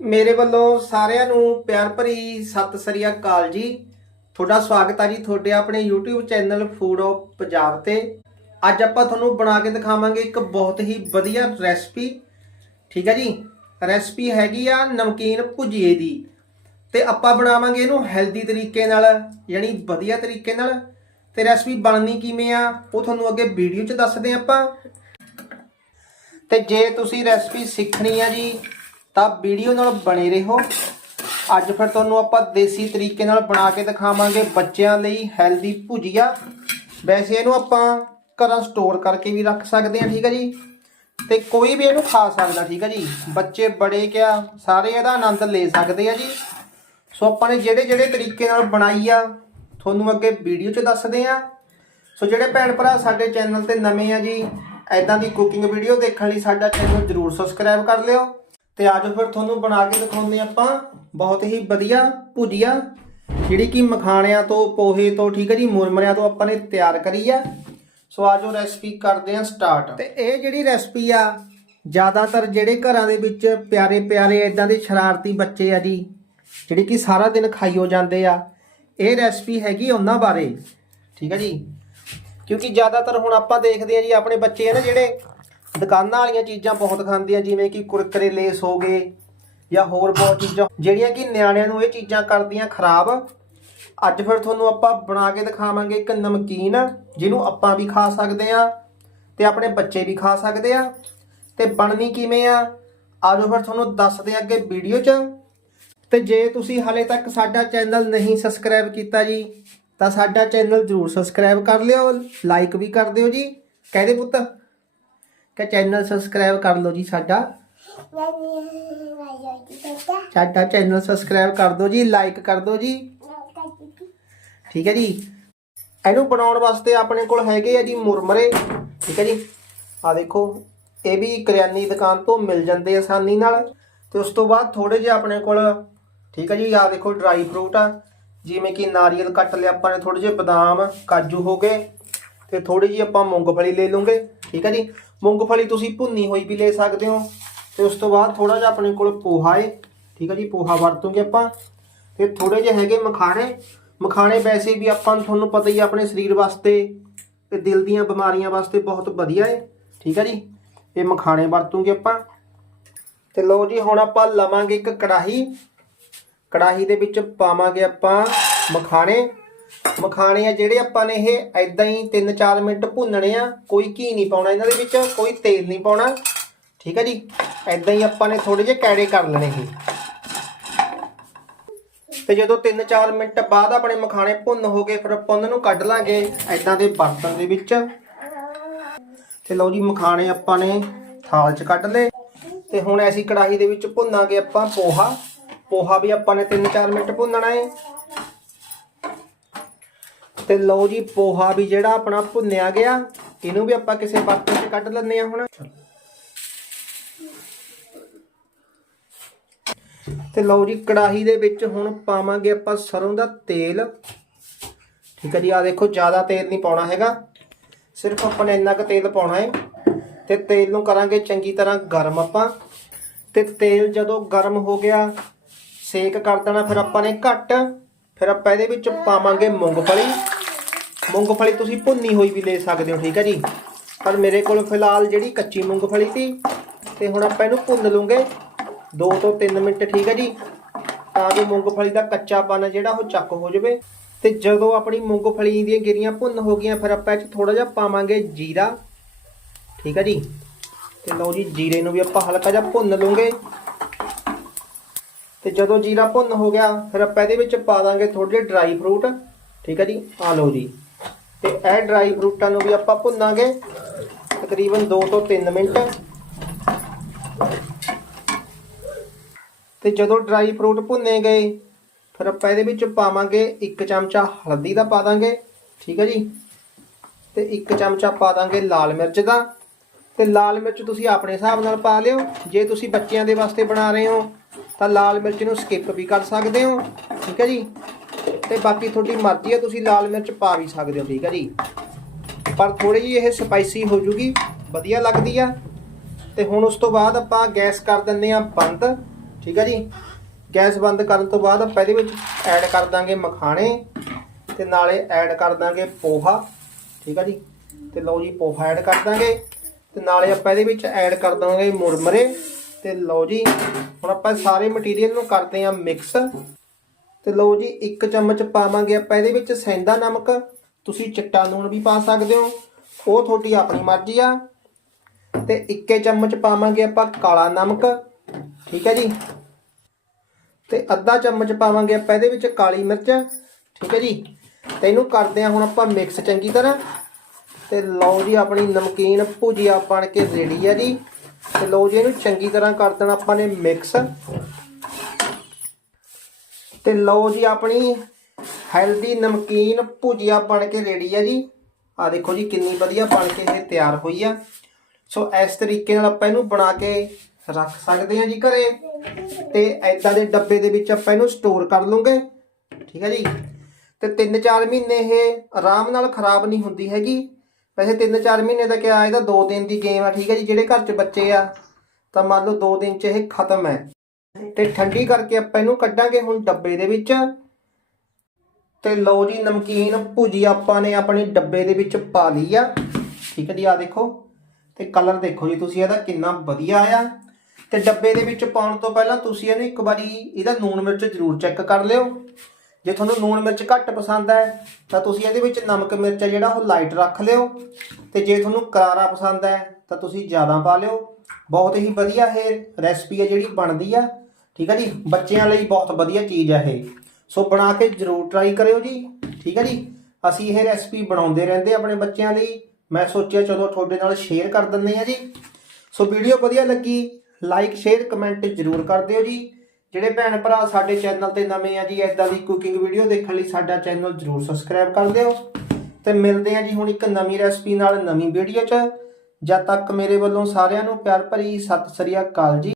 ਮੇਰੇ ਵੱਲੋਂ ਸਾਰਿਆਂ ਨੂੰ ਪਿਆਰ ਭਰੀ ਸਤਿ ਸ੍ਰੀ ਅਕਾਲ ਜੀ। ਤੁਹਾਡਾ ਸਵਾਗਤ ਹੈ ਜੀ ਤੁਹਾਡੇ ਆਪਣੇ YouTube channel food of Punjab ਤੇ। ਅੱਜ ਆਪਾਂ ਤੁਹਾਨੂੰ ਬਣਾ ਕੇ ਦਿਖਾਵਾਂਗੇ ਇੱਕ ਬਹੁਤ ਹੀ ਵਧੀਆ ਰੈਸਪੀ। ਠੀਕ ਹੈ ਜੀ? ਰੈਸਪੀ ਹੈਗੀ ਆ ਨਮਕੀਨ ਭੁਜੀਏ ਦੀ। ਤੇ ਆਪਾਂ ਬਣਾਵਾਂਗੇ ਇਹਨੂੰ ਹੈਲਦੀ ਤਰੀਕੇ ਨਾਲ, ਯਾਨੀ ਵਧੀਆ ਤਰੀਕੇ ਨਾਲ। ਤੇ ਰੈਸਪੀ ਬਣਨੀ ਕਿਵੇਂ ਆ, ਉਹ ਤੁਹਾਨੂੰ ਅੱਗੇ ਵੀਡੀਓ 'ਚ ਦੱਸਦੇ ਆਪਾਂ। ਤੇ ਜੇ ਤੁਸੀਂ ਰੈਸਪੀ ਸਿੱਖਣੀ ਆ ਜੀ ਤਾਂ ਵੀਡੀਓ ਨਾਲ ਬਣੇ ਰਹੋ। ਅੱਜ ਫਿਰ ਤੁਹਾਨੂੰ ਆਪਾਂ ਦੇਸੀ ਤਰੀਕੇ ਨਾਲ ਬਣਾ ਕੇ ਦਿਖਾਵਾਂਗੇ ਬੱਚਿਆਂ ਲਈ ਹੈਲਦੀ ਭੁਜੀਆ। ਵੈਸੇ ਇਹਨੂੰ ਆਪਾਂ ਘਰਾਂ ਸਟੋਰ ਕਰਕੇ ਵੀ ਰੱਖ ਸਕਦੇ ਆ ਠੀਕ ਹੈ ਜੀ? ਤੇ ਕੋਈ ਵੀ ਇਹਨੂੰ ਖਾ ਸਕਦਾ, ਠੀਕ ਹੈ ਜੀ? ਬੱਚੇ ਬੜੇ ਕਿਆ, ਸਾਰੇ ਇਹਦਾ ਆਨੰਦ ਲੈ ਸਕਦੇ ਆ ਜੀ। ਸੋ ਆਪਾਂ ਨੇ ਜਿਹੜੇ ਜਿਹੜੇ ਤਰੀਕੇ ਨਾਲ ਬਣਾਈ ਆ, ਤੁਹਾਨੂੰ ਅੱਗੇ ਵੀਡੀਓ 'ਚ ਦੱਸਦੇ ਆ ਸੋ ਜਿਹੜੇ ਭੈਣ ਭਰਾ ਸਾਡੇ ਚੈਨਲ ਤੇ ਨਵੇਂ ਆ ਜੀ ਐਦਾਂ ਦੀ ਕੁਕਿੰਗ ਵੀਡੀਓ ਦੇਖਣ ਲਈ ਸਾਡਾ ਚੈਨਲ ਜਰੂਰ ਸਬਸਕ੍ਰਾਈਬ ਕਰ ਲਿਓ। ਤੇ ਆਜੋ ਫਿਰ ਤੁਹਾਨੂੰ ਬਣਾ ਕੇ ਦਿਖਾਉਂਦੇ ਹਾਂ ਆਪਾਂ। ਬਹੁਤ ਹੀ ਵਧੀਆ ਭੁਜੀਆ, ਜਿਹੜੀ ਕਿ ਮਖਾਣਿਆਂ ਤੋਂ, ਪੋਹੇ ਤੋਂ, ਠੀਕ ਹੈ ਜੀ, ਮੁਰਮਰਿਆਂ ਤੋਂ ਆਪਾਂ ਨੇ ਤਿਆਰ ਕਰੀ ਆ। ਸੋ ਆਜੋ ਰੈਸਪੀ ਕਰਦੇ ਹਾਂ ਸਟਾਰਟ ਤੇ ਇਹ ਜਿਹੜੀ ਰੈਸਪੀ ਆ, ਜ਼ਿਆਦਾਤਰ ਜਿਹੜੇ ਘਰਾਂ ਦੇ ਵਿੱਚ ਪਿਆਰੇ ਪਿਆਰੇ ਇਦਾਂ ਦੇ ਸ਼ਰਾਰਤੀ ਬੱਚੇ ਆ ਜੀ, ਜਿਹੜੀ ਕਿ ਸਾਰਾ ਦਿਨ ਖਾਈਓ ਜਾਂਦੇ ਆ, ਇਹ ਰੈਸਪੀ ਹੈਗੀ ਉਹਨਾਂ ਬਾਰੇ, ਠੀਕ ਹੈ ਜੀ। ਕਿਉਂਕਿ ਜ਼ਿਆਦਾਤਰ ਹੁਣ ਆਪਾਂ ਦੇਖਦੇ ਆ ਜੀ, ਆਪਣੇ ਬੱਚੇ ਆ ਨਾ ਜਿਹੜੇ ਦੁਕਾਨਾਂ ਵਾਲੀਆਂ ਚੀਜ਼ਾਂ ਬਹੁਤ ਖਾਂਦੇ ਆ ਜਿਵੇਂ ਕਿ ਕੁਰਕਰੇ ਲੇਸ ਹੋ ਗਏ ਜਾਂ ਹੋਰ ਬਹੁਤ ਚੀਜ਼ਾਂ। ਜਿਹੜੀਆਂ ਕਿ ਨਿਆਣਿਆਂ ਨੂੰ ਇਹ ਚੀਜ਼ਾਂ ਕਰਦੀਆਂ ਖਰਾਬ। ਅੱਜ ਫਿਰ ਤੁਹਾਨੂੰ ਆਪਾਂ ਬਣਾ ਕੇ ਦਿਖਾਵਾਂਗੇ ਇੱਕ ਨਮਕੀਨ, ਜਿਹਨੂੰ ਆਪਾਂ ਵੀ ਖਾ ਸਕਦੇ ਆ ਤੇ ਆਪਣੇ ਬੱਚੇ ਵੀ ਖਾ ਸਕਦੇ ਆ ਤੇ ਬਣਨੀ ਕਿਵੇਂ ਆ? ਆਜੋ ਫਿਰ ਤੁਹਾਨੂੰ ਦੱਸਦੇ ਆ ਅੱਗੇ ਵੀਡੀਓ 'ਚ। ਤੇ ਜੇ ਤੁਸੀਂ ਹਾਲੇ ਤੱਕ ਸਾਡਾ ਚੈਨਲ ਨਹੀਂ ਸਬਸਕ੍ਰਾਈਬ ਕੀਤਾ ਜੀ, ਤਾਂ ਸਾਡਾ ਚੈਨਲ ਜਰੂਰ ਸਬਸਕ੍ਰਾਈਬ ਕਰ ਲਿਓ, ਲਾਈਕ ਵੀ ਕਰ ਦਿਓ ਜੀ। ਕਹਦੇ ਪੁੱਤ। ਕਿ ਚੈਨਲ ਸਬਸਕ੍ਰਾਈਬ ਕਰ ਲਓ ਜੀ ਸਾਡਾ। ਸਾਡਾ ਚੈਨਲ ਸਬਸਕ੍ਰਾਈਬ ਕਰ ਦਿਓ ਜੀ ਲਾਈਕ ਕਰ ਦਿਓ ਜੀ। ਠੀਕ ਹੈ ਜੀ। ਇਹਨੂੰ ਬਣਾਉਣ ਵਾਸਤੇ ਆਪਣੇ ਕੋਲ ਹੈਗੇ ਆ ਜੀ ਮੁਰਮਰੇ। ਠੀਕ ਹੈ ਜੀ। ਆ ਦੇਖੋ, ਇਹ ਵੀ ਕਰਿਆਨੀ ਦੁਕਾਨ ਤੋਂ ਮਿਲ ਜਾਂਦੇ ਆਸਾਨੀ ਨਾਲ। ਤੇ ਉਸ ਤੋਂ ਬਾਅਦ ਥੋੜੇ ਜਿਹਾ ਆਪਣੇ ਕੋਲ, ਠੀਕ ਹੈ ਜੀ ਆ ਦੇਖੋ ਡਰਾਈ ਫਰੂਟ ਆ। ਜਿਵੇਂ ਕਿ ਨਾਰੀਅਲ ਕੱਟ ਲਿਆ ਆਪਾਂ ਨੇ ਥੋੜੇ ਜਿਹੇ ਬਦਾਮ, ਕਾਜੂ ਹੋ ਗਏ। ਤੇ ਥੋੜੀ ਜਿਹੀ ਆਪਾਂ ਮੂੰਗਫਲੀ ਲੈ ਲਵਾਂਗੇ ਠੀਕ ਹੈ ਜੀ? ਮੂੰਗਫਲੀ ਤੁਸੀਂ ਭੁੰਨੀ ਹੋਈ ਵੀ ਲੈ ਸਕਦੇ ਹੋ। ਤੇ ਉਸ ਤੋਂ ਬਾਅਦ ਥੋੜਾ ਜਿਹਾ ਆਪਣੇ ਕੋਲ ਪੋਹਾ ਏ। ਠੀਕ ਹੈ ਜੀ? ਪੋਹਾ ਵਰਤੋਂਗੇ ਆਪਾਂ। ਤੇ ਥੋੜੇ ਜਿਹੇ ਹੈਗੇ ਮਖਾਣੇ। ਮਖਾਣੇ ਵੈਸੇ ਵੀ ਆਪਾਂ ਨੂੰ ਤੁਹਾਨੂੰ ਪਤਾ ਹੀ ਆ, ਆਪਣੇ ਸਰੀਰ ਵਾਸਤੇ ਤੇ ਦਿਲ ਦੀਆਂ ਬਿਮਾਰੀਆਂ ਵਾਸਤੇ ਬਹੁਤ ਵਧੀਆ ਏ। ਠੀਕ ਹੈ ਜੀ? ਇਹ ਮਖਾਣੇ ਵਰਤੋਂਗੇ ਆਪਾਂ। ਤੇ ਲਓ ਜੀ, ਹੁਣ ਆਪਾਂ ਲਵਾਂਗੇ ਇੱਕ ਕੜਾਹੀ। ਕੜਾਹੀ ਦੇ ਵਿੱਚ ਪਾਵਾਂਗੇ ਆਪਾਂ ਮਖਾਣੇ। ਮਖਾਣੇ ਆ ਜਿਹੜੇ ਆਪਾਂ ਨੇ ਇਹ ਐਦਾਂ ਹੀ 3-4 ਮਿੰਟ ਭੁੰਨਣੇ ਆ, ਕੋਈ ਘੀ ਨਹੀਂ ਪਾਉਣਾ ਇਹਨਾਂ ਦੇ ਵਿੱਚ, ਕੋਈ ਤੇਲ ਨਹੀਂ ਪਾਉਣਾ। ਠੀਕ ਹੈ ਜੀ? ਐਦਾਂ ਹੀ ਆਪਾਂ ਨੇ ਥੋੜੇ ਜਿਹੇ ਕੈੜੇ ਕਰ ਲੈਣੇ ਇਹ ਤੇ ਜਦੋਂ 3-4 ਮਿੰਟ ਬਾਅਦ ਆਪਣੇ ਮਖਾਣੇ ਭੁੰਨ ਹੋ ਗਏ, ਫਿਰ ਆਪਾਂ ਉਹਨਾਂ ਨੂੰ ਕੱਢ ਲਾਂਗੇ ਐਦਾਂ ਦੇ ਬਰਤਨ ਦੇ ਵਿੱਚ। ਤੇ ਲਓ ਜੀ, ਮਖਾਣੇ ਆਪਾਂ ਨੇ ਥਾਲ 'ਚ ਕੱਢ ਲਏ। ਤੇ ਹੁਣ ਐਸੀ ਕੜਾਹੀ ਦੇ ਵਿੱਚ ਭੁੰਨਾਂਗੇ ਆਪਾਂ ਪੋਹਾ। ਪੋਹਾ ਵੀ ਆਪਾਂ ਨੇ 3-4 ਮਿੰਟ ਭੁੰਨਣਾ ਹੈ ਤੇ ਲਓ ਜੀ ਪੋਹਾ ਵੀ ਜਿਹੜਾ ਆਪਣਾ ਭੁੰਨਿਆ ਗਿਆ, ਇਹਨੂੰ ਵੀ ਆਪਾਂ ਕਿਸੇ ਬਰਤਨ 'ਚ ਕੱਢ ਲੈਂਦੇ ਆ ਹੁਣ। ਤੇ ਲਓ ਜੀ ਕੜਾਹੀ ਦੇ ਵਿੱਚ ਹੁਣ ਪਾਵਾਂਗੇ ਆਪਾਂ ਸਰੋਂ ਦਾ ਤੇਲ। ਠੀਕ ਹੈ ਜੀ ਆ ਦੇਖੋ ਜ਼ਿਆਦਾ ਤੇਲ ਨਹੀਂ ਪਾਉਣਾ ਹੈਗਾ। ਸਿਰਫ ਆਪਾਂ ਨੇ ਇੰਨਾ ਕੁ ਤੇਲ ਪਾਉਣਾ ਹੈ। ਤੇ ਤੇਲ ਨੂੰ ਕਰਾਂਗੇ ਚੰਗੀ ਤਰ੍ਹਾਂ ਗਰਮ ਆਪਾਂ। ਤੇ ਤੇਲ ਜਦੋਂ ਗਰਮ ਹੋ ਗਿਆ, ਸੇਕ ਕਰ ਦੇਣਾ ਫਿਰ ਆਪਾਂ ਨੇ ਘੱਟ। ਫਿਰ ਆਪਾਂ ਇਹਦੇ ਵਿੱਚ ਪਾਵਾਂਗੇ ਮੂੰਗਫਲੀ। ਮੂੰਗਫਲੀ ਤੁਸੀਂ ਭੁੰਨੀ ਹੋਈ ਵੀ ਲੈ ਸਕਦੇ ਹੋ, ਠੀਕ ਹੈ ਜੀ। ਪਰ ਮੇਰੇ ਕੋਲ ਫਿਲਹਾਲ ਜਿਹੜੀ ਕੱਚੀ ਮੂੰਗਫਲੀ ਸੀ, ਤੇ ਹੁਣ ਆਪਾਂ ਇਹਨੂੰ ਭੁੰਨ ਲੂੰਗੇ 2 ਤੋਂ 3 ਮਿੰਟ, ਠੀਕ ਹੈ ਜੀ। ਤਾਂ ਜੋ ਮੂੰਗਫਲੀ ਦਾ ਕੱਚਾਪਨ ਜਿਹੜਾ ਉਹ ਚੱਕ ਹੋ ਜਾਵੇ। ਤੇ ਜਦੋਂ ਆਪਣੀ ਮੂੰਗਫਲੀ ਦੀਆਂ ਗਿਰੀਆਂ ਭੁੰਨ ਹੋ ਗਈਆਂ, ਫਿਰ ਆਪਾਂ ਇਹ 'ਚ ਥੋੜਾ ਜਿਹਾ ਪਾਵਾਂਗੇ ਜੀਰਾ। ਠੀਕ ਹੈ ਜੀ। ਤੇ ਲਓ ਜੀ, ਜੀਰੇ ਨੂੰ ਵੀ ਆਪਾਂ ਹਲਕਾ ਜਿਹਾ ਭੁੰਨ ਲਵਾਂਗੇ। ਤੇ ਜਦੋਂ ਜੀਰਾ ਭੁੰਨ ਹੋ ਗਿਆ, ਫਿਰ ਆਪਾਂ ਇਹਦੇ ਵਿੱਚ ਪਾ ਦਾਂਗੇ ਥੋੜੇ ਜਿਹੇ ਡਰਾਈ ਫਰੂਟ ਠੀਕ ਹੈ ਜੀ। ਆ ਲਓ ਜੀ। ਤੇ ਇਹ ਡਰਾਈ ਫਰੂਟਾਂ ਨੂੰ ਵੀ ਆਪਾਂ ਭੁੰਨਾਂਗੇ। ਤਕਰੀਬਨ 2 ਤੋਂ 3 ਮਿੰਟ। ਤੇ ਜਦੋਂ ਡਰਾਈ ਫਰੂਟ ਭੁੰਨੇ ਗਏ, ਫਿਰ ਆਪਾਂ ਇਹਦੇ ਵਿੱਚ ਪਾਵਾਂਗੇ 1 ਚਮਚਾ ਹਲਦੀ ਦਾ ਪਾ ਦਾਂਗੇ। ਠੀਕ ਹੈ ਜੀ? ਤੇ 1 ਚਮਚਾ ਪਾ ਦਾਂਗੇ ਲਾਲ ਮਿਰਚ ਦਾ। ਤੇ ਲਾਲ ਮਿਰਚ ਤੁਸੀਂ ਆਪਣੇ ਹਿਸਾਬ ਨਾਲ ਪਾ ਲਿਓ। ਜੇ ਤੁਸੀਂ ਬੱਚਿਆਂ ਦੇ ਵਾਸਤੇ ਬਣਾ ਰਹੇ ਹੋ, ਤਾਂ ਲਾਲ ਮਿਰਚ ਨੂੰ ਸਕਿਪ ਵੀ ਕਰ ਸਕਦੇ ਹੋ। ਠੀਕ ਹੈ ਜੀ? ਤੇ ਬਾਕੀ ਤੁਹਾਡੀ ਮਰਜ਼ੀ ਹੈ ਤੁਸੀਂ ਲਾਲ ਮਿਰਚ ਪਾ ਵੀ ਸਕਦੇ ਹੋ, ਠੀਕ ਹੈ ਜੀ। ਪਰ ਥੋੜੀ ਜਿਹੀ ਇਹ ਸਪਾਈਸੀ ਹੋ ਜੂਗੀ, ਵਧੀਆ ਲੱਗਦੀ ਆ। ਤੇ ਹੁਣ ਉਸ ਤੋਂ ਬਾਅਦ ਆਪਾਂ ਗੈਸ ਕਰ ਦਿੰਨੇ ਆ ਬੰਦ, ਠੀਕ ਹੈ ਜੀ। ਗੈਸ ਬੰਦ ਕਰਨ ਤੋਂ ਬਾਅਦ ਆਪਾਂ ਇਹਦੇ ਵਿੱਚ ਐਡ ਕਰ ਦਾਂਗੇ ਮਖਾਣੇ, ਤੇ ਨਾਲੇ ਐਡ ਕਰ ਦਾਂਗੇ ਪੋਹਾ, ਠੀਕ ਹੈ ਜੀ। ਤੇ ਲਓ ਜੀ, ਪੋਹਾ ਐਡ ਕਰ ਦਾਂਗੇ। ਤੇ ਨਾਲੇ ਆਪਾਂ ਇਹਦੇ ਵਿੱਚ ਐਡ ਕਰ ਦਾਂਗੇ ਮੁਰਮਰੇ। ਤੇ ਲਓ ਜੀ, ਹੁਣ ਆਪਾਂ ਸਾਰੇ ਮਟੀਰੀਅਲ ਨੂੰ ਕਰਦੇ ਆਂ ਮਿਕਸ। ਤੇ ਲਓ ਜੀ, ਇੱਕ ਚਮਚ ਪਾਵਾਂਗੇ ਆਪਾਂ ਇਹਦੇ ਵਿੱਚ ਸੈਂਦਾ ਨਮਕ। ਤੁਸੀਂ ਚਿੱਟਾ ਲੂਣ ਵੀ ਪਾ ਸਕਦੇ ਹੋ। ਉਹ ਤੁਹਾਡੀ ਆਪਣੀ ਮਰਜ਼ੀ ਆ। ਤੇ ਇੱਕੇ ਚਮਚ ਪਾਵਾਂਗੇ ਆਪਾਂ ਕਾਲਾ ਨਮਕ। ਠੀਕ ਹੈ ਜੀ? ਤੇ ਅੱਧਾ ਚਮਚ ਪਾਵਾਂਗੇ ਆਪਾਂ ਇਹਦੇ ਵਿੱਚ ਕਾਲੀ ਮਿਰਚ। ਠੀਕ ਹੈ ਜੀ? ਤੇ ਇਹਨੂੰ ਕਰਦੇ ਆ ਹੁਣ ਆਪਾਂ ਮਿਕਸ ਚੰਗੀ ਤਰ੍ਹਾਂ। ਤੇ ਲਓ ਜੀ, ਆਪਣੀ ਨਮਕੀਨ ਭੁਜੀਆ ਬਣ ਕੇ ਰੈਡੀ ਆ ਜੀ। ਤੇ ਲਓ ਜੀ, ਇਹਨੂੰ ਚੰਗੀ ਤਰ੍ਹਾਂ ਕਰ ਦੇਣਾ ਆਪਾਂ ਨੇ ਮਿਕਸ। ਤੇ ਲਓ ਜੀ ਆਪਣੀ ਹੈਲਦੀ ਨਮਕੀਨ ਭੁਜੀਆ ਬਣ ਕੇ ਰੈਡੀ ਆ ਜੀ। ਆ ਦੇਖੋ ਜੀ ਕਿੰਨੀ ਵਧੀਆ ਬਣ ਕੇ ਇਹ ਤਿਆਰ ਹੋਈ ਆ। ਸੋ ਇਸ ਤਰੀਕੇ ਨਾਲ ਆਪਾਂ ਇਹਨੂੰ ਬਣਾ ਕੇ ਰੱਖ ਸਕਦੇ ਹਾਂ ਜੀ ਘਰੇ। ਤੇ ਐਦਾਂ ਦੇ ਡੱਬੇ ਦੇ ਵਿੱਚ ਆਪਾਂ ਇਹਨੂੰ ਸਟੋਰ ਕਰ ਲਵਾਂਗੇ। ਠੀਕ ਹੈ ਜੀ। ਤੇ 3-4 ਮਹੀਨੇ ਇਹ ਆਰਾਮ ਨਾਲ ਖਰਾਬ ਨਹੀਂ ਹੁੰਦੀ ਹੈਗੀ। ਵੈਸੇ 3-4 ਮਹੀਨੇ ਦਾ ਕਿਹਾ ਇਹਦਾ 2 ਦਿਨ ਦੀ ਗੇਮ ਆ, ਠੀਕ ਹੈ ਜੀ। ਜਿਹੜੇ ਘਰ 'ਚ ਬੱਚੇ ਆ, ਤਾਂ ਮੰਨ ਲਓ 2 ਦਿਨ 'ਚ ਇਹ ਖਤਮ ਹੈ। ਤੇ ਠੰਡੀ ਕਰਕੇ ਆਪਾਂ ਇਹਨੂੰ ਕੱਢਾਂਗੇ ਹੁਣ ਡੱਬੇ ਦੇ ਵਿੱਚ। ਤੇ ਲਓ ਜੀ, ਨਮਕੀਨ ਭੁਜੀ ਆਪਾਂ ਨੇ ਆਪਣੇ ਡੱਬੇ ਦੇ ਵਿੱਚ ਪਾ ਲਈ ਆ। ਠੀਕ ਹੈ ਜੀ ਆ ਦੇਖੋ। ਤੇ ਕਲਰ ਦੇਖੋ ਜੀ ਤੁਸੀਂ, ਇਹਦਾ ਕਿੰਨਾ ਵਧੀਆ ਆ ਤੇ ਡੱਬੇ ਦੇ ਵਿੱਚ ਪਾਉਣ ਤੋਂ ਪਹਿਲਾਂ ਤੁਸੀਂ ਇਹਨੂੰ ਇੱਕ ਵਾਰੀ ਇਹਦਾ ਨੂਣ ਮਿਰਚ ਜ਼ਰੂਰ ਚੈੱਕ ਕਰ ਲਿਓ। ਜੇ ਤੁਹਾਨੂੰ ਨੂਣ ਮਿਰਚ ਘੱਟ ਪਸੰਦ ਹੈ, ਤਾਂ ਤੁਸੀਂ ਇਹਦੇ ਵਿੱਚ ਨਮਕ ਮਿਰਚ ਜਿਹੜਾ ਉਹ ਲਾਈਟ ਰੱਖ ਲਿਓ। ਤੇ ਜੇ ਤੁਹਾਨੂੰ ਕਰਾਰਾ ਪਸੰਦ ਹੈ, ਤਾਂ ਤੁਸੀਂ ਜ਼ਿਆਦਾ ਪਾ ਲਿਓ। ਬਹੁਤ ਹੀ ਵਧੀਆ ਇਹ ਰੈਸਪੀ ਹੈ ਜਿਹੜੀ ਬਣਦੀ ਆ। ਠੀਕ ਹੈ ਜੀ? ਬੱਚਿਆਂ ਲਈ ਬਹੁਤ ਵਧੀਆ ਚੀਜ਼ ਹੈ ਇਹ। ਸੋ ਬਣਾ ਕੇ ਜ਼ਰੂਰ ਟਰਾਈ ਕਰਿਓ ਜੀ। ਠੀਕ ਹੈ ਜੀ? ਅਸੀਂ ਇਹ ਰੈਸਪੀ ਬਣਾਉਂਦੇ ਰਹਿੰਦੇ ਆਪਣੇ ਬੱਚਿਆਂ ਲਈ। ਮੈਂ ਸੋਚਿਆ ਚਲੋ ਤੁਹਾਡੇ ਨਾਲ ਸ਼ੇਅਰ ਕਰ ਦਿੰਦੇ ਆ ਜੀ। ਸੋ ਵੀਡੀਓ ਵਧੀਆ ਲੱਗੀ ਲਾਈਕ ਸ਼ੇਅਰ ਕਮੈਂਟ ਜ਼ਰੂਰ ਕਰ ਦਿਓ ਜੀ। ਜਿਹੜੇ ਭੈਣ ਭਰਾ ਸਾਡੇ ਚੈਨਲ ਤੇ ਨਵੇਂ ਆ ਜੀ ਇਦਾਂ ਦੀ ਕੁਕਿੰਗ ਵੀਡੀਓ ਦੇਖਣ ਲਈ ਸਾਡਾ ਚੈਨਲ ਜ਼ਰੂਰ ਸਬਸਕ੍ਰਾਈਬ ਕਰ ਦਿਓ। ਤੇ ਮਿਲਦੇ ਆ ਜੀ ਹੁਣ ਇੱਕ ਨਵੀਂ ਰੈਸਪੀ ਨਾਲ ਨਵੀਂ ਵੀਡੀਓ 'ਚ। ਜਦ ਤੱਕ ਮੇਰੇ ਵੱਲੋਂ ਸਾਰਿਆਂ ਨੂੰ ਪਿਆਰ ਭਰੀ ਸਤਿ ਸ੍ਰੀ ਅਕਾਲ ਜੀ।